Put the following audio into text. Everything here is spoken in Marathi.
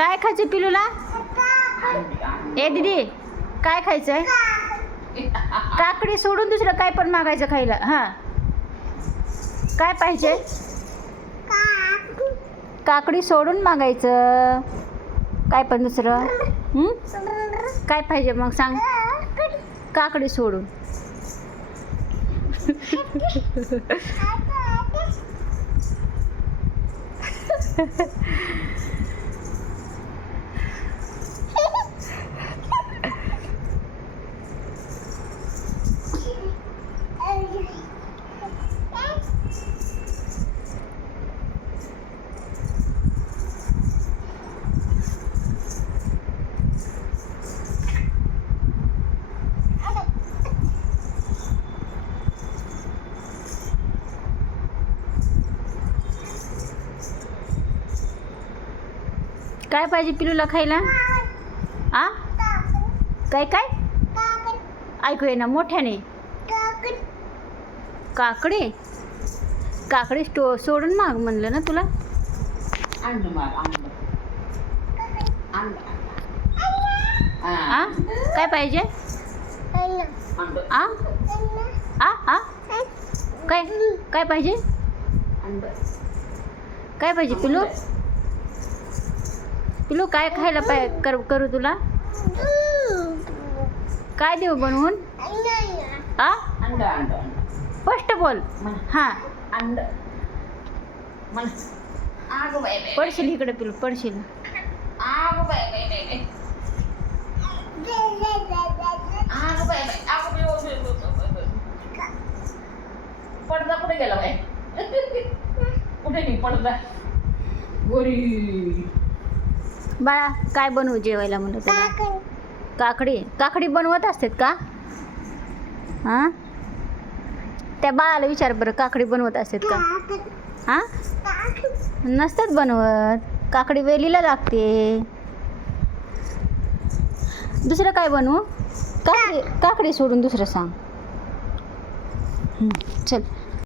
काय खायचं पिलूला? ए दीदी, काय खायचंय? काकडी सोडून दुसरं काय पण मागायचं खायला. हां, काय पाहिजे? काकडी सोडून मागायचं काय पण दुसरं. काय पाहिजे मग सांग? काकडी सोडून. काय पाहिजे पिलूला खायला? आ काय काय ऐकू ये ना मोठ्याने. काकडी काकडी सोडून माग म्हणलं ना तुला. आ काय पाहिजे? आ आ आ काय काय पाहिजे? काय पाहिजे पिलू? पिलू काय खायला करू तुला? काय देऊ बनवून? आ स्पष्ट बोल. हां, पडशील इकडे पिलू, पडशील. पडदा कुठे गेला बाय? कुठे नाही पडदा. गोरी बाळा काय बनवू जेवायला म्हणलं तुला? काकडी काकडी बनवत असतात का? हां, त्या बाळाला विचार बरं, काकडी बनवत असतात का? हां, नसतात बनवत. काकडी वेलीला लागते. दुसरं काय बनवू? काकडी काकडी सोडून दुसरं सांग. चल.